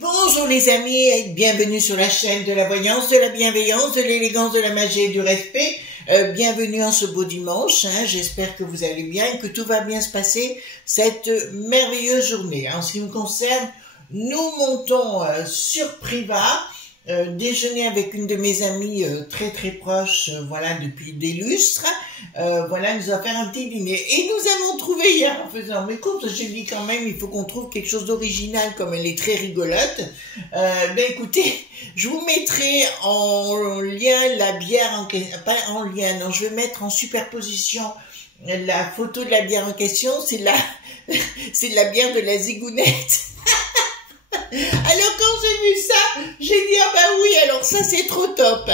Bonjour les amis et bienvenue sur la chaîne de la voyance, de la bienveillance, de l'élégance, de la magie et du respect. Bienvenue en ce beau dimanche, j'espère que vous allez bien et que tout va bien se passer cette merveilleuse journée. En ce qui me concerne, nous montons sur Priva, déjeuner avec une de mes amies très très proche, voilà, depuis des lustres. Voilà, nous allons faire un petit dîner. Et nous avons trouvé hier, en faisant mes courses, j'ai dit quand même, il faut qu'on trouve quelque chose d'original, comme elle est très rigolote. Ben écoutez, je vous mettrai en lien la bière, pas en lien, non, je vais mettre en superposition la photo de la bière en question, c'est de la bière de la Zigounette. Alors quand j'ai vu ça, j'ai dit ah bah oui, alors ça c'est trop top.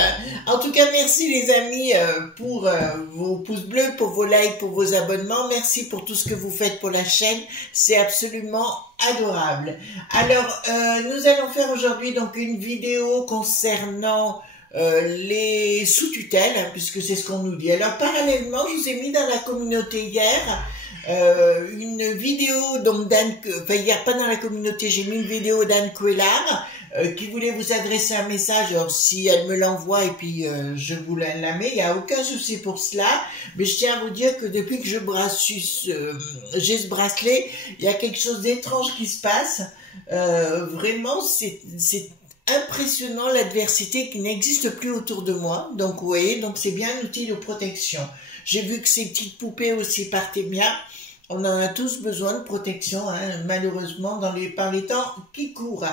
En tout cas merci les amis pour vos pouces bleus, pour vos likes, pour vos abonnements. Merci pour tout ce que vous faites pour la chaîne, c'est absolument adorable. Alors nous allons faire aujourd'hui donc une vidéo concernant les sous-tutelles, puisque c'est ce qu'on nous dit. Alors parallèlement, je vous ai mis dans la communauté hier une vidéo donc d'Anne, enfin hier pas dans la communauté, j'ai mis une vidéo d'Anne Cuéllar qui voulait vous adresser un message. Alors si elle me l'envoie et puis je vous la mets, il n'y a aucun souci pour cela, mais je tiens à vous dire que depuis que j'ai ce bracelet, il y a quelque chose d'étrange qui se passe. Vraiment c'est impressionnant l'adversité qui n'existe plus autour de moi. Donc vous voyez, donc c'est bien un outil de protection. J'ai vu que ces petites poupées aussi partaient bien. On en a tous besoin de protection, malheureusement, par les temps qui courent.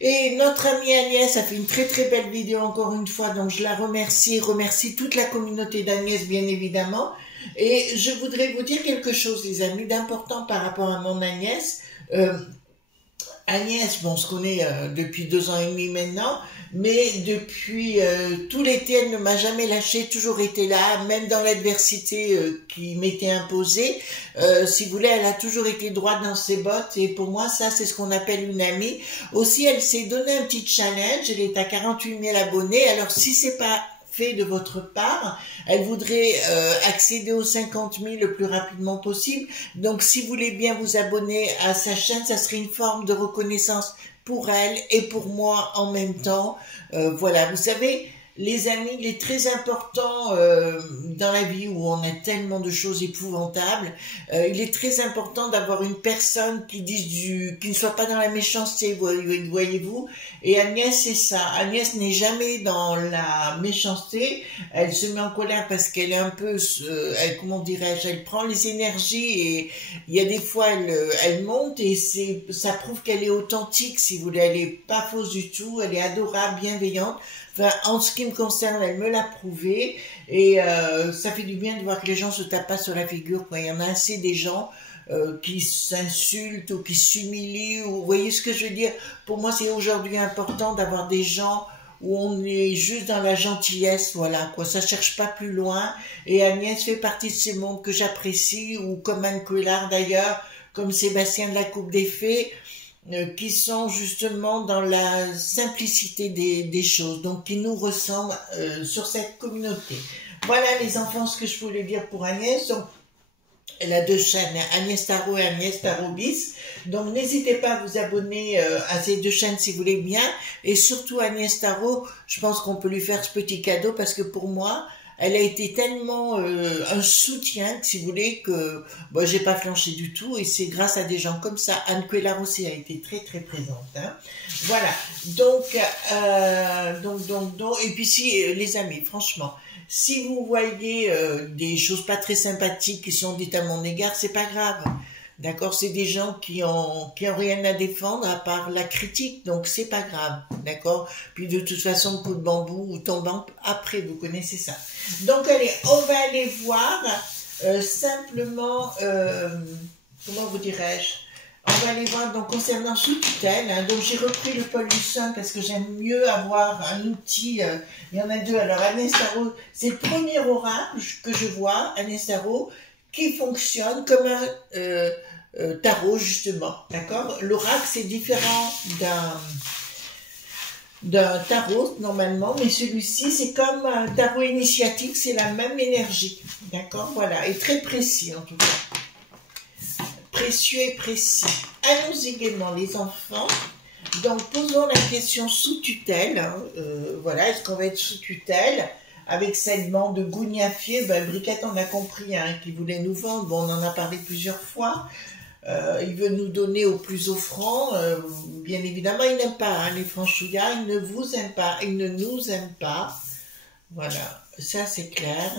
Et notre amie Agnès a fait une très très belle vidéo encore une fois, donc je la remercie, toute la communauté d'Agnès bien évidemment. Et je voudrais vous dire quelque chose les amis, d'important par rapport à mon Agnès. Agnès, bon, on se connaît depuis 2 ans et demi maintenant, mais depuis tout l'été, elle ne m'a jamais lâché, toujours été là, même dans l'adversité qui m'était imposée. Si vous voulez, elle a toujours été droite dans ses bottes, et pour moi, ça, c'est ce qu'on appelle une amie. Aussi, elle s'est donné un petit challenge, elle est à 48 000 abonnés, alors si c'est pas fait de votre part, elle voudrait accéder aux 50 000 le plus rapidement possible. Donc si vous voulez bien vous abonner à sa chaîne, ça serait une forme de reconnaissance pour elle et pour moi en même temps. Voilà, vous savez, les amis, il est très important dans la vie où on a tellement de choses épouvantables, il est très important d'avoir une personne qui ne soit pas dans la méchanceté, voyez-vous. Et Agnès, c'est ça. Agnès n'est jamais dans la méchanceté. Elle se met en colère parce qu'elle est un peu, comment dirais-je, elle prend les énergies et il y a des fois elle monte et ça prouve qu'elle est authentique, si vous voulez. Elle est pas fausse du tout. Elle est adorable, bienveillante. Enfin, en ce qui me concerne, elle me l'a prouvé et ça fait du bien de voir que les gens se tapent pas sur la figure, quoi. Il y en a assez des gens qui s'insultent ou qui s'humilient, ou vous voyez ce que je veux dire. Pour moi, c'est aujourd'hui important d'avoir des gens où on est juste dans la gentillesse, voilà, quoi. Ça cherche pas plus loin. Et Agnès fait partie de ces mondes que j'apprécie, ou comme Anne Cuéllar d'ailleurs, comme Sébastien de la Coupe des Fées, qui sont justement dans la simplicité des choses, donc qui nous ressemblent sur cette communauté. Voilà les enfants, ce que je voulais dire pour Agnès. Donc, elle a 2 chaînes, Agnès Tarot et Agnès Tarot Bis. Donc n'hésitez pas à vous abonner à ces 2 chaînes si vous voulez bien. Et surtout Agnès Tarot, je pense qu'on peut lui faire ce petit cadeau parce que pour moi, elle a été tellement un soutien, si vous voulez, que bon, j'ai pas flanché du tout. Et c'est grâce à des gens comme ça. Anne Cuéllar aussi a été très très présente. Voilà. Donc, et puis si les amis, franchement, si vous voyez des choses pas très sympathiques qui sont dites à mon égard, c'est pas grave. D'accord, c'est des gens qui ont rien à défendre à part la critique, donc c'est pas grave, d'accord. Puis de toute façon, coup de bambou ou tombant après, vous connaissez ça. Donc allez, on va aller voir simplement, comment vous dirais-je, on va aller voir donc concernant sous tutelle. Hein, donc j'ai repris le Paul Husson parce que j'aime mieux avoir un outil. Il y en a deux. Alors Agnès Tarot, c'est le premier oracle que je vois, Agnès Tarot, qui fonctionne comme un tarot justement, d'accord. L'oracle c'est différent d'un tarot normalement, mais celui-ci c'est comme un tarot initiatique, c'est la même énergie, d'accord, voilà, et très précis en tout cas, précieux et précis. Allons-y gaiement les enfants. Donc posons la question sous tutelle, hein, voilà, est-ce qu'on va être sous tutelle avec cette bande de gougnafier, ben, Briquette, on a compris hein, qu'il voulait nous vendre, bon, on en a parlé plusieurs fois, il veut nous donner au plus offrant, bien évidemment, il n'aime pas hein, les franchouillards, il ne vous aime pas, il ne nous aime pas, voilà, ça c'est clair.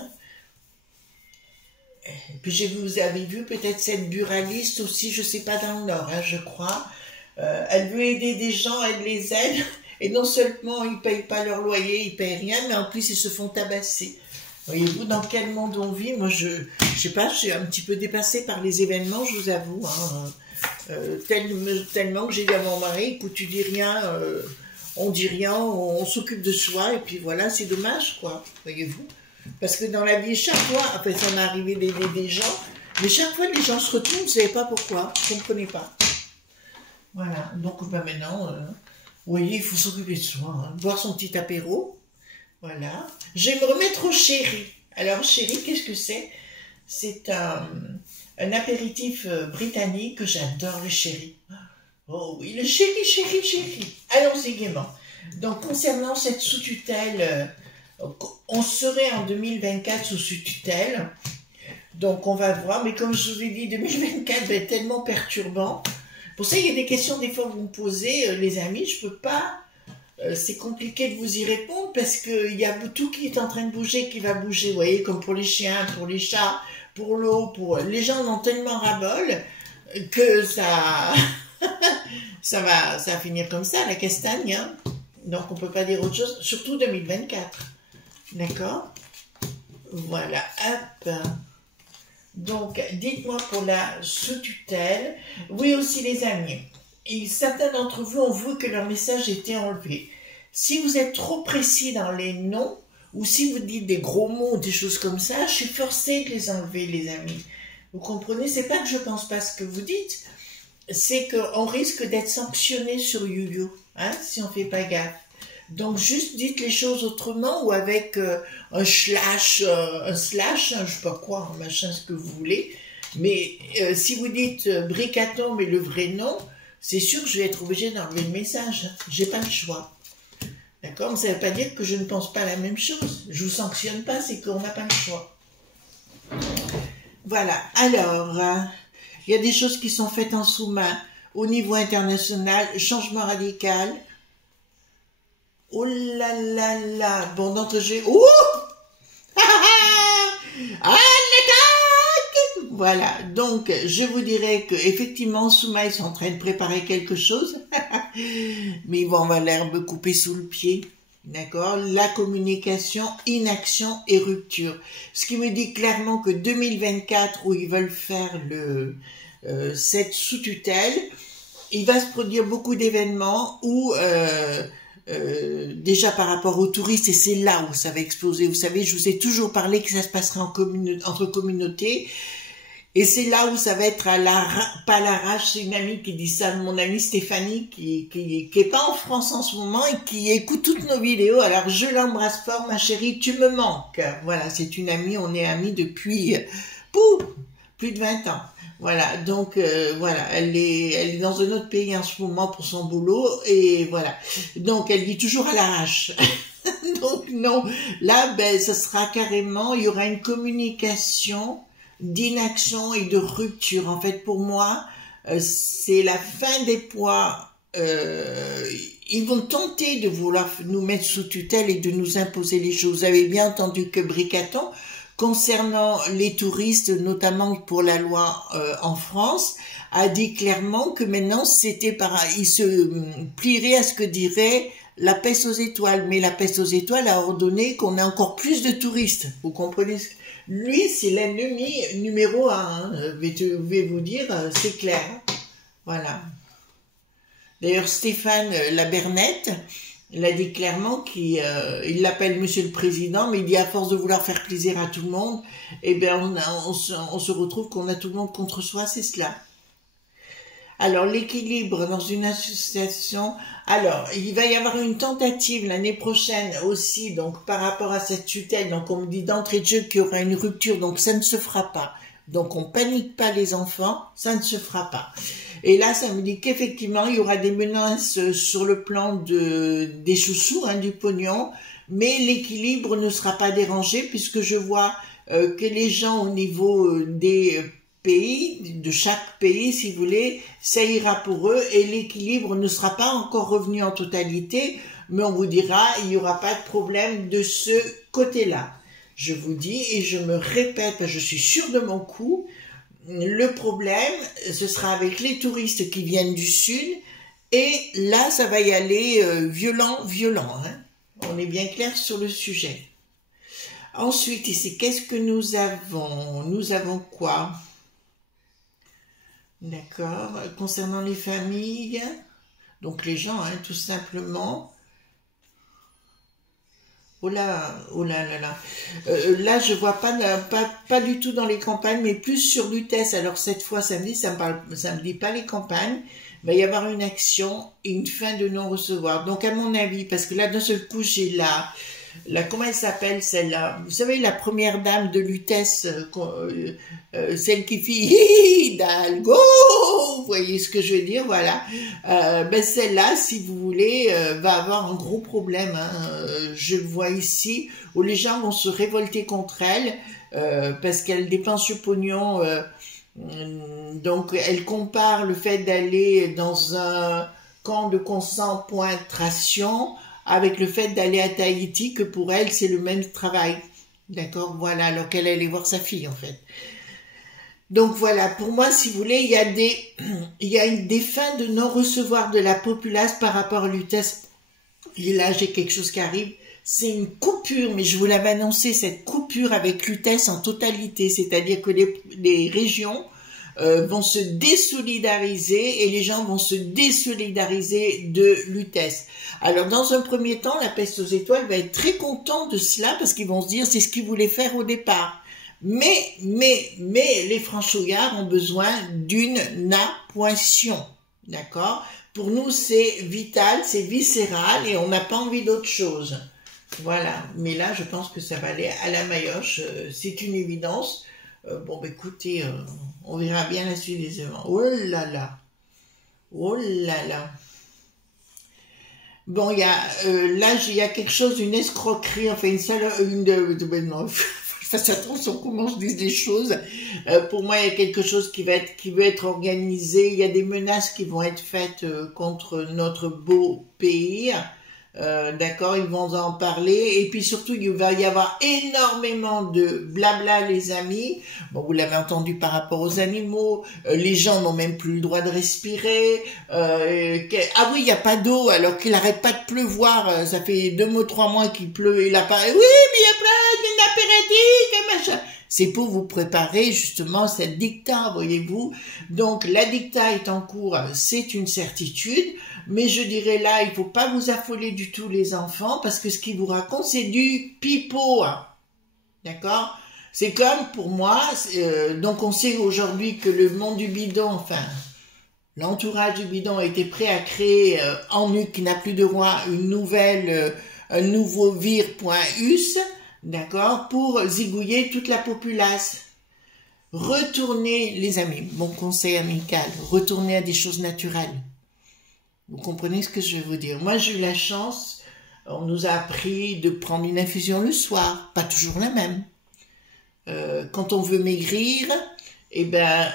Et puis vous avez vu peut-être cette buraliste aussi, je sais pas dans le Nord, hein, je crois, elle veut aider des gens, elle les aide, et non seulement ils ne payent pas leur loyer, ils ne payent rien, mais en plus ils se font tabasser. Voyez-vous dans quel monde on vit? Moi, je sais pas, je suis un petit peu dépassée par les événements, je vous avoue. Hein, tellement que j'ai dit à mon mari, écoute, tu dis rien, on dit rien, on s'occupe de soi, et puis voilà, c'est dommage, quoi, voyez-vous. Parce que dans la vie, chaque fois, après ça m'est arrivé d'aider des gens, mais chaque fois les gens se retournent, vous ne savez pas pourquoi, vous ne comprenez pas. Voilà, donc ben, maintenant, vous voyez, il faut s'occuper de soi, hein, boire son petit apéro. Voilà. Je vais me remettre au chéri. Alors, chéri, qu'est-ce que c'est? C'est un apéritif britannique que j'adore, le chéri. Oh oui, le chéri, chéri, chéri. Allons-y gaiement. Donc, concernant cette sous-tutelle, on serait en 2024 sous sous-tutelle. Donc, on va voir. Mais comme je vous ai dit, 2024 va être tellement perturbant. Pour ça, il y a des questions, des fois, vous me posez, les amis, je peux pas... c'est compliqué de vous y répondre parce qu'il y a tout qui est en train de bouger, qui va bouger, vous voyez, comme pour les chiens, pour les chats, pour l'eau, pour... Les gens en ont tellement ras-bol que ça... ça va finir comme ça, la castagne, hein. Donc on peut pas dire autre chose, surtout 2024, d'accord? Voilà, hop. Donc, dites-moi pour la sous-tutelle, oui aussi les amis, et certains d'entre vous ont vu que leur message était enlevé. Si vous êtes trop précis dans les noms, ou si vous dites des gros mots, des choses comme ça, je suis forcée de les enlever, les amis. Vous comprenez? C'est pas que je pense pas ce que vous dites, c'est qu'on risque d'être sanctionné sur YouYou, hein, si on fait pas gaffe. Donc juste dites les choses autrement ou avec un slash, je sais pas quoi, un machin, ce que vous voulez. Mais si vous dites Bricaton, mais le vrai nom, c'est sûr que je vais être obligée d'enlever le message. J'ai pas le choix. D'accord? Mais ça ne veut pas dire que je ne pense pas la même chose. Je vous sanctionne pas, c'est qu'on n'a pas le choix. Voilà. Alors, il y a des choses qui sont faites en sous-main au niveau international. Changement radical. Oh là là là. Bon, d'entre j'ai... Ouh. Ah, voilà, donc je vous dirais que effectivement Souma ils sont en train de préparer quelque chose, mais ils vont avoir l'herbe coupée sous le pied, d'accord? La communication, inaction et rupture. Ce qui me dit clairement que 2024 où ils veulent faire cette sous-tutelle, il va se produire beaucoup d'événements où déjà par rapport aux touristes, et c'est là où ça va exploser. Vous savez, je vous ai toujours parlé que ça se passerait entre communautés. Et c'est là où ça va être pas l'arrache, c'est une amie qui dit ça, mon amie Stéphanie, qui est pas en France en ce moment et qui écoute toutes nos vidéos. Alors je l'embrasse fort, ma chérie, tu me manques. Voilà, c'est une amie, on est amis depuis plus de 20 ans. Voilà, donc voilà, elle est dans un autre pays en ce moment pour son boulot et voilà. Donc elle vit toujours à l'arrache. Donc non, là ben ça sera carrément, il y aura une communication d'inaction et de rupture. En fait, pour moi, c'est la fin des poids. Ils vont tenter de vouloir nous mettre sous tutelle et de nous imposer les choses. Vous avez bien entendu que Bricaton, concernant les touristes, notamment pour la loi en France, a dit clairement que maintenant il se plierait à ce que dirait la peste aux étoiles. Mais la peste aux étoiles a ordonné qu'on ait encore plus de touristes. Vous comprenez? Lui, c'est l'ennemi numéro un. Je vais vous dire, c'est clair. Voilà. D'ailleurs, Stéphane Labernette, il a dit clairement qu'il l'appelle Monsieur le Président, mais il dit à force de vouloir faire plaisir à tout le monde, eh bien, on se retrouve qu'on a tout le monde contre soi, c'est cela. Alors, l'équilibre dans une association, alors, il va y avoir une tentative l'année prochaine aussi, donc par rapport à cette tutelle, donc on me dit d'entrée de jeu qu'il y aura une rupture, donc ça ne se fera pas. Donc on panique pas les enfants, ça ne se fera pas. Et là, ça me dit qu'effectivement, il y aura des menaces sur le plan des chouchous, du pognon, mais l'équilibre ne sera pas dérangé puisque je vois que les gens au niveau des pays, de chaque pays, si vous voulez, ça ira pour eux et l'équilibre ne sera pas encore revenu en totalité, mais on vous dira, il n'y aura pas de problème de ce côté-là. Je vous dis, et je me répète, parce que je suis sûre de mon coup, le problème, ce sera avec les touristes qui viennent du sud, et là, ça va y aller violent. On est bien clair sur le sujet. Ensuite, ici, qu'est-ce que nous avons? Nous avons quoi? D'accord. Concernant les familles, donc les gens, tout simplement. Oh là, oh là là là. Là, je vois pas du tout dans les campagnes, mais plus sur Lutèce. Alors cette fois, samedi, ça me dit pas les campagnes. Il va y avoir une action et une fin de non-recevoir. Donc à mon avis, parce que là, d'un seul coup, j'ai comment elle s'appelle celle-là? Vous savez, la première dame de Lutèce, celle qui fait Hidalgo, vous voyez ce que je veux dire, voilà. Celle-là, si vous voulez, va avoir un gros problème. Je le vois ici, où les gens vont se révolter contre elle, parce qu'elle dépense le pognon. Donc, elle compare le fait d'aller dans un camp de concentration avec le fait d'aller à Tahiti, que pour elle, c'est le même travail. D'accord? Voilà, alors qu'elle allait voir sa fille, en fait. Donc voilà, pour moi, si vous voulez, il y a des fins de non-recevoir de la populace par rapport à l'UTES. Et là, j'ai quelque chose qui arrive. C'est une coupure, mais je vous l'avais annoncé, cette coupure avec l'UTES en totalité. C'est-à-dire que les régions vont se désolidariser et les gens vont se désolidariser de l'UTES. Alors, dans un premier temps, la peste aux étoiles va être très content de cela parce qu'ils vont se dire c'est ce qu'ils voulaient faire au départ. Mais les franchouillards ont besoin d'une appointion. D'accord? Pour nous, c'est vital, c'est viscéral et on n'a pas envie d'autre chose. Voilà. Mais là, je pense que ça va aller à la maillotche. C'est une évidence. Écoutez, on verra bien la suite des événements. Oh là là. Oh là là. Bon, il y a quelque chose, une escroquerie, enfin non, fasse attention comment je dis les choses. Pour moi, il y a quelque chose qui veut être organisé. Il y a des menaces qui vont être faites contre notre beau pays. D'accord, ils vont en parler. Et puis surtout, il va y avoir énormément de blabla, les amis. Bon, vous l'avez entendu par rapport aux animaux. Les gens n'ont même plus le droit de respirer. Ah oui, il n'y a pas d'eau alors qu'il n'arrête pas de pleuvoir. Ça fait 3 mois qu'il pleut. Il apparaît. Oui, mais il y a plein d'apéritifs et machin. C'est pour vous préparer justement cette dicta, voyez-vous. Donc la dicta est en cours, c'est une certitude. Mais je dirais là, il faut pas vous affoler du tout les enfants, parce que ce qu'ils vous racontent, c'est du pipeau. D'accord? C'est comme pour moi, donc on sait aujourd'hui que le monde du bidon, enfin, l'entourage du bidon a été prêt à créer en NUC, qui n'a plus de roi, un nouveau vir.us, d'accord, pour zigouiller toute la populace. Retournez, les amis, mon conseil amical, retournez à des choses naturelles. Vous comprenez ce que je veux vous dire? Moi, j'ai eu la chance, on nous a appris de prendre une infusion le soir, pas toujours la même. Quand on veut maigrir,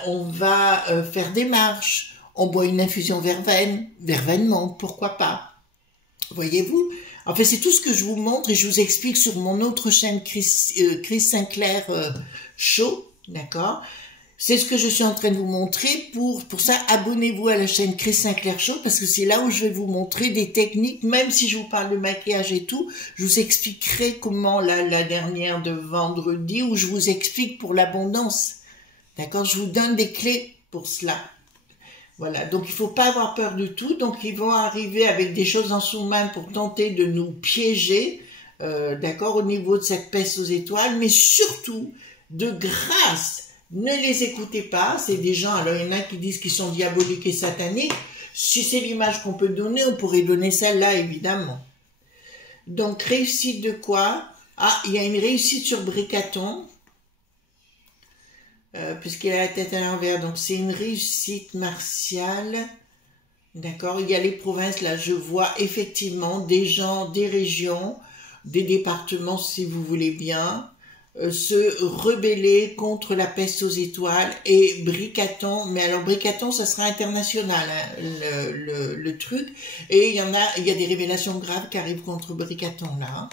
on va faire des marches. On boit une infusion verveine, verveinement, pourquoi pas. Voyez-vous? En fait, c'est tout ce que je vous montre et je vous explique sur mon autre chaîne Chris Sinclair Show, d'accord? C'est ce que je suis en train de vous montrer. Pour ça, abonnez-vous à la chaîne Chris Sinclair Show parce que c'est là où je vais vous montrer des techniques. Même si je vous parle de maquillage et tout, je vous expliquerai comment la dernière de vendredi où je vous explique pour l'abondance. D'accord? Je vous donne des clés pour cela. Voilà, donc il ne faut pas avoir peur du tout. Donc ils vont arriver avec des choses en sous-main pour tenter de nous piéger, d'accord, au niveau de cette peste aux étoiles. Mais surtout, de grâce, ne les écoutez pas. C'est des gens, alors il y en a qui disent qu'ils sont diaboliques et sataniques. Si c'est l'image qu'on peut donner, on pourrait donner celle-là, évidemment. Donc réussite de quoi? Ah, il y a une réussite sur Bricaton. Puisqu'il a la tête à l'envers, donc c'est une réussite martiale, d'accord. Il y a les provinces, là je vois effectivement des gens, des régions, des départements si vous voulez bien, se rebeller contre la peste aux étoiles et Bricaton, mais alors Bricaton ça sera international, hein, le truc, et il y a des révélations graves qui arrivent contre Bricaton là, hein.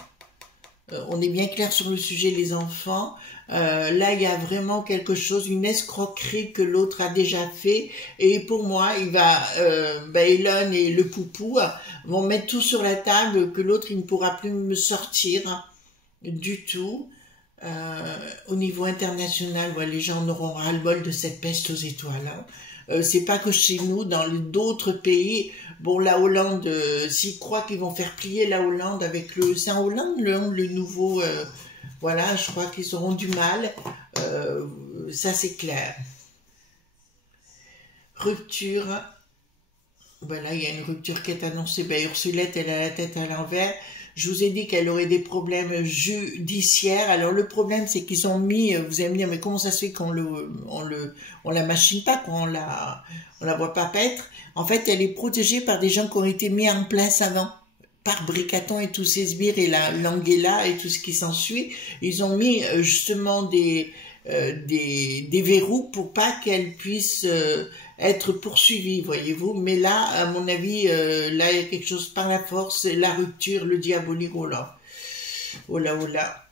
On est bien clair sur le sujet, les enfants. Là, il y a vraiment quelque chose, une escroquerie que l'autre a déjà fait. Et pour moi, Elon et le poupou vont mettre tout sur la table, que l'autre, il ne pourra plus me sortir du tout. Au niveau international, voilà, les gens auront ras-le-bol de cette peste aux étoiles, hein. C'est pas que chez nous, dans d'autres pays. Bon, la Hollande, s'ils croient qu'ils vont faire plier la Hollande avec c'est en Hollande le nouveau, voilà, je crois qu'ils auront du mal. Ça c'est clair. Rupture. Voilà, il y a une rupture qui est annoncée. Ben, Ursulette, elle a la tête à l'envers. Je vous ai dit qu'elle aurait des problèmes judiciaires. Alors le problème, c'est qu'ils ont mis, vous allez me dire, mais comment ça se fait qu'on la machine pas, qu'on la voit pas paître? En fait, elle est protégée par des gens qui ont été mis en place avant, par Bricaton et tous ses sbires et la Languela et tout ce qui s'ensuit. Ils ont mis justement des verrous pour pas qu'elle puisse être poursuivie, voyez-vous. Mais là, à mon avis, là, il y a quelque chose par la force, la rupture, le diabolique, oh là. Oh là, oh là.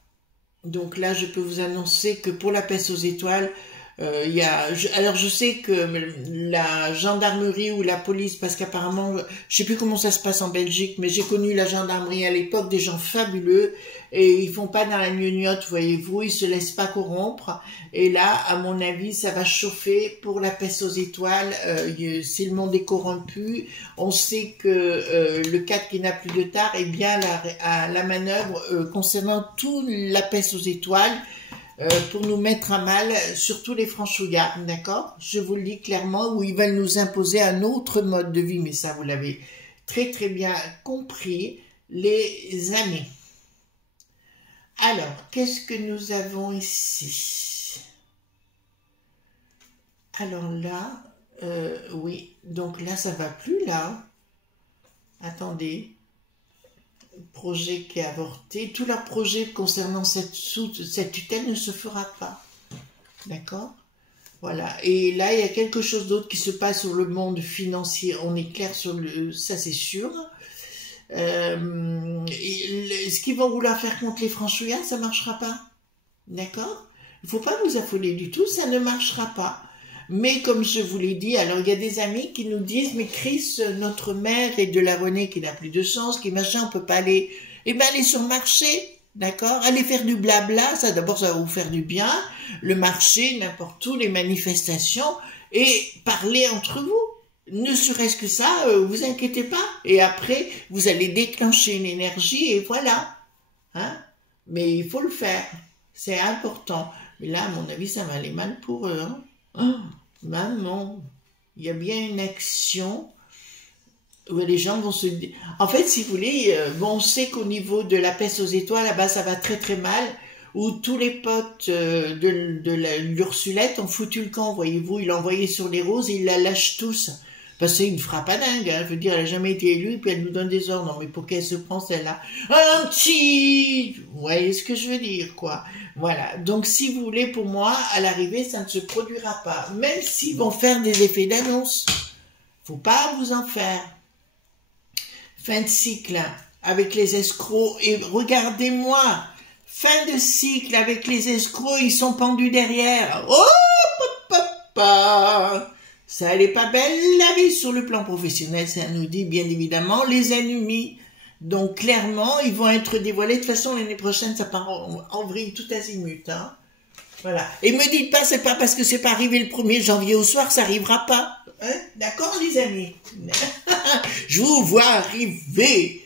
Donc là, je peux vous annoncer que pour la peste aux étoiles, alors je sais que la gendarmerie ou la police, parce qu'apparemment, je sais plus comment ça se passe en Belgique, mais j'ai connu la gendarmerie à l'époque, des gens fabuleux, et ils font pas dans la gnognotte, voyez-vous, ils se laissent pas corrompre, et là, à mon avis, ça va chauffer pour la peste aux étoiles. Si le monde est corrompu, on sait que le 4 qui n'a plus de tard est bien à la manœuvre concernant toute la peste aux étoiles, pour nous mettre à mal, surtout les franchouillards, d'accord? Je vous le dis clairement, où ils veulent nous imposer un autre mode de vie, mais ça, vous l'avez très très bien compris, les amis. Alors, qu'est-ce que nous avons ici? Alors là, oui, donc là, ça va plus, là. Attendez. Projet qui est avorté, tout leur projet concernant cette tutelle ne se fera pas. D'accord? Voilà. Et là, il y a quelque chose d'autre qui se passe sur le monde financier. On est clair sur ça, c'est sûr. Ce qu'ils vont vouloir faire contre les franchouillards, ça ne marchera pas. D'accord? Il ne faut pas vous affoler du tout, ça ne marchera pas. Mais comme je vous l'ai dit, alors il y a des amis qui nous disent, mais Chris, notre mère est de la Renée qui n'a plus de chance, qui machin, on peut pas aller, eh ben aller sur le marché, d'accord, aller faire du blabla, ça d'abord ça va vous faire du bien, le marché, n'importe où, les manifestations, et parler entre vous, ne serait-ce que ça, vous inquiétez pas, et après vous allez déclencher une énergie et voilà, hein, mais il faut le faire, c'est important, mais là à mon avis ça va aller mal pour eux, hein. Oh, maman, il y a bien une action où les gens vont se dire... En fait, si vous voulez, bon, on sait qu'au niveau de la peste aux étoiles, là-bas, ça va très très mal, où tous les potes de l'Ursulette ont foutu le camp, voyez-vous, il l'a envoyé sur les roses et ils la lâchent tous. Parce qu'il ne fera pas dingue, hein. Je veux dire, elle n'a jamais été élue, puis elle nous donne des ordres. Non, mais pour qu'elle se prend celle-là? Un petit... Vous voyez ce que je veux dire, quoi. Voilà. Donc, si vous voulez, pour moi, à l'arrivée, ça ne se produira pas. Même s'ils vont faire des effets d'annonce. Faut pas vous en faire. fin de cycle avec les escrocs. Et regardez-moi, fin de cycle avec les escrocs, ils sont pendus derrière. Oh, papa, ça n'est pas belle la vie sur le plan professionnel, ça nous dit bien évidemment les ennemis. Donc clairement, ils vont être dévoilés. De toute façon, l'année prochaine, ça part en vrille tout azimut. Hein. Voilà. Et me dites pas, c'est pas parce que c'est pas arrivé le 1er janvier au soir, ça arrivera pas. Hein? D'accord, les amis? Je vous vois arriver.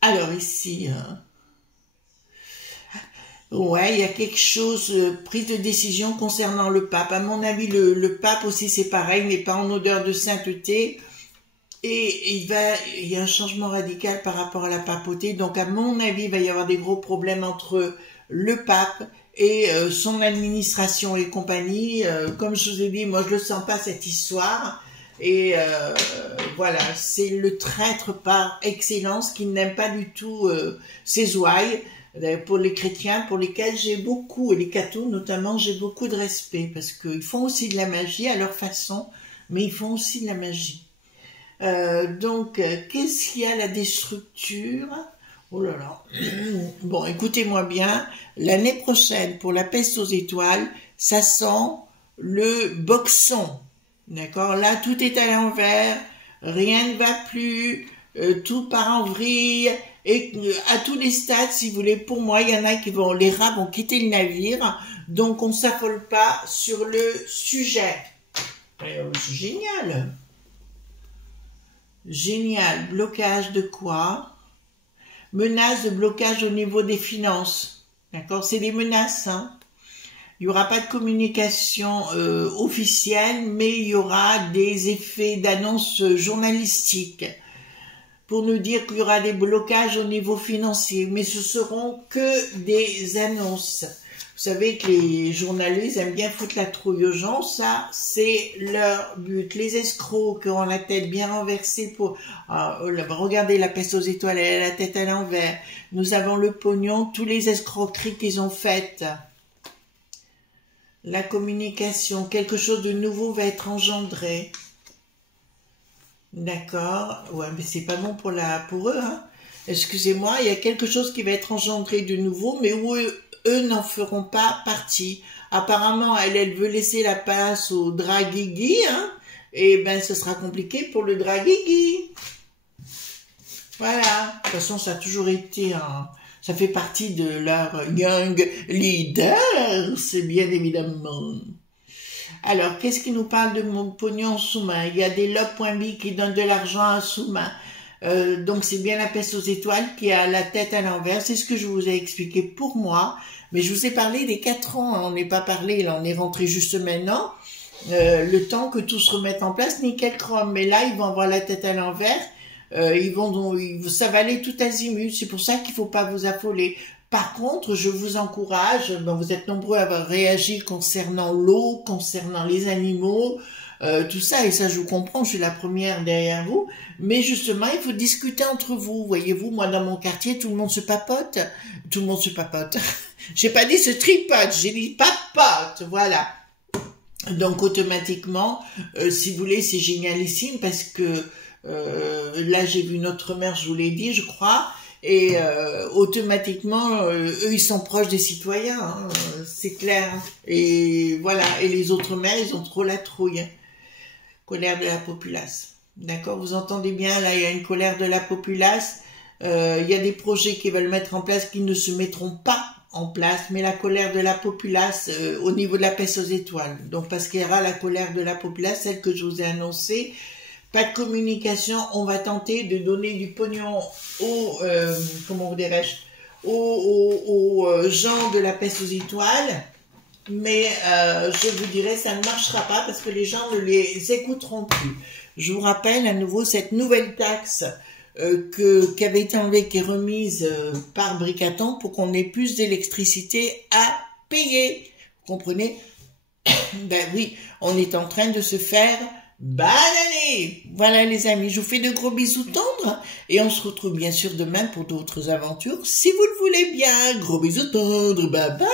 Alors ici, hein. Ouais, il y a quelque chose, prise de décision concernant le pape. À mon avis, le pape aussi, c'est pareil, n'est pas en odeur de sainteté. Et il y a un changement radical par rapport à la papauté. Donc, à mon avis, il va y avoir des gros problèmes entre le pape et son administration et compagnie. Comme je vous ai dit, moi, je le sens pas, cette histoire. Et voilà, c'est le traître par excellence qui n'aime pas du tout ses ouailles. Pour les chrétiens, pour lesquels j'ai beaucoup, et les cathos notamment, j'ai beaucoup de respect. Parce qu'ils font aussi de la magie à leur façon, mais ils font aussi de la magie. Donc, qu'est-ce qu'il y a là des structures? Oh là là. Bon, écoutez-moi bien. L'année prochaine, pour la peste aux étoiles, ça sent le boxon. D'accord? Là, tout est à l'envers. Rien ne va plus. Tout part en vrille. Et à tous les stades, si vous voulez, pour moi, il y en a qui vont, les rats vont quitter le navire. Donc, on ne s'affole pas sur le sujet. C'est génial. Génial. Blocage de quoi? Menace de blocage au niveau des finances. D'accord? C'est des menaces. Hein? Il n'y aura pas de communication officielle, mais il y aura des effets d'annonce journalistique pour nous dire qu'il y aura des blocages au niveau financier. Mais ce seront que des annonces. Vous savez que les journalistes aiment bien foutre la trouille aux gens, ça c'est leur but. Les escrocs qui ont la tête bien renversée pour... regardez, la peste aux étoiles, elle a la tête à l'envers. Nous avons le pognon, tous les escroqueries qu'ils ont faites. La communication, quelque chose de nouveau va être engendré. D'accord, ouais, mais c'est pas bon pour eux, hein. Excusez-moi, il y a quelque chose qui va être engendré de nouveau, mais où eux n'en feront pas partie. Apparemment, elle veut laisser la place au Draguigui, hein, et ben ce sera compliqué pour le Draguigui. Voilà, de toute façon, ça a toujours été ça fait partie de leur young leader, c'est bien évidemment. Alors, qu'est-ce qui nous parle de mon pognon sous-main? Il y a des lob.bi qui donnent de l'argent à sous-main. Donc, c'est bien la peste aux étoiles qui a la tête à l'envers. C'est ce que je vous ai expliqué pour moi. Mais je vous ai parlé des 4 ans. Hein. On n'est pas parlé, là, on est rentré juste maintenant. Le temps que tout se remette en place, nickel chrome. Mais là, ils vont avoir la tête à l'envers. Ça va aller tout azimut. C'est pour ça qu'il ne faut pas vous affoler. Par contre, je vous encourage, vous êtes nombreux à avoir réagi concernant l'eau, concernant les animaux, tout ça, et ça je vous comprends, je suis la première derrière vous, mais justement, il faut discuter entre vous, voyez-vous, moi dans mon quartier, tout le monde se papote, j'ai pas dit se tripote, j'ai dit papote, voilà. Donc automatiquement, si vous voulez, c'est génialissime, parce que là j'ai vu notre mère, je vous l'ai dit, je crois, et automatiquement, eux, ils sont proches des citoyens, hein, c'est clair. Et voilà, et les autres maires, ils ont trop la trouille. Colère de la populace. D'accord, vous entendez bien, là, il y a une colère de la populace. Il y a des projets qui veulent mettre en place qui ne se mettront pas en place, mais la colère de la populace au niveau de la peste aux étoiles. Donc, parce qu'il y aura la colère de la populace, celle que je vous ai annoncée. Pas de communication, on va tenter de donner du pognon aux, comment vous dirais-je, aux gens de la peste aux étoiles, mais je vous dirais, ça ne marchera pas parce que les gens ne les écouteront plus. Je vous rappelle à nouveau cette nouvelle taxe qui avait été enlevée, qui est remise par Bricaton pour qu'on ait plus d'électricité à payer. Vous comprenez? Ben oui, on est en train de se faire bananer. Voilà les amis, je vous fais de gros bisous tendres et on se retrouve bien sûr demain pour d'autres aventures si vous le voulez bien. Gros bisous tendres, bye bye.